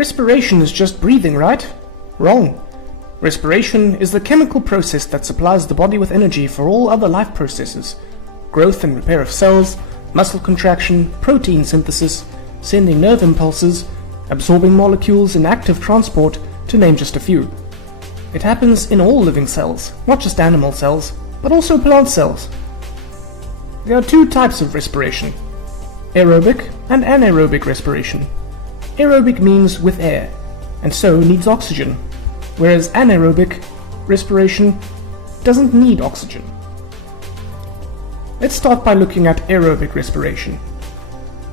Respiration is just breathing, right? Wrong. Respiration is the chemical process that supplies the body with energy for all other life processes. Growth and repair of cells, muscle contraction, protein synthesis, sending nerve impulses, absorbing molecules and active transport, to name just a few. It happens in all living cells, not just animal cells, but also plant cells. There are two types of respiration: aerobic and anaerobic respiration. Aerobic means with air, and so needs oxygen, whereas anaerobic respiration doesn't need oxygen. Let's start by looking at aerobic respiration.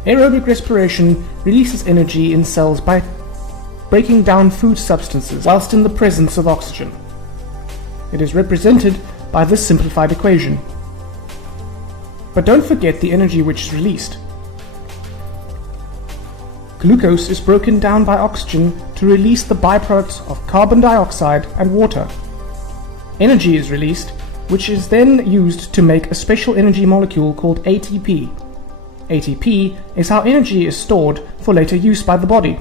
Aerobic respiration releases energy in cells by breaking down food substances whilst in the presence of oxygen. It is represented by this simplified equation. But don't forget the energy which is released. Glucose is broken down by oxygen to release the byproducts of carbon dioxide and water. Energy is released, which is then used to make a special energy molecule called ATP. ATP is how energy is stored for later use by the body.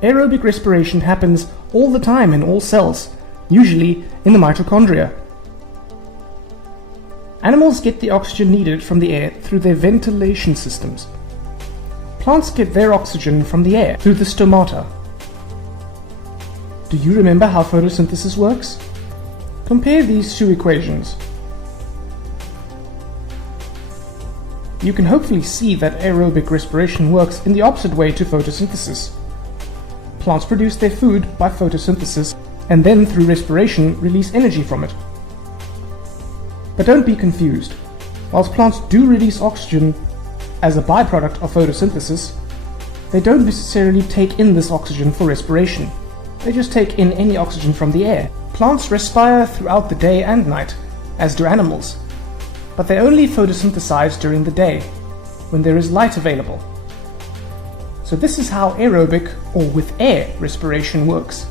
Aerobic respiration happens all the time in all cells, usually in the mitochondria. Animals get the oxygen needed from the air through their ventilation systems. Plants get their oxygen from the air through the stomata. Do you remember how photosynthesis works? Compare these two equations. You can hopefully see that aerobic respiration works in the opposite way to photosynthesis. Plants produce their food by photosynthesis and then through respiration release energy from it. But don't be confused. Whilst plants do release oxygen as a byproduct of photosynthesis, they don't necessarily take in this oxygen for respiration. They just take in any oxygen from the air. Plants respire throughout the day and night, as do animals, but they only photosynthesize during the day, when there is light available. So this is how aerobic, or with air, respiration works.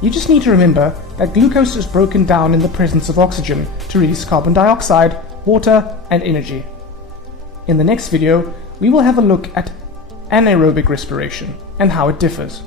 You just need to remember that glucose is broken down in the presence of oxygen to release carbon dioxide, water, and energy. In the next video, we will have a look at anaerobic respiration and how it differs.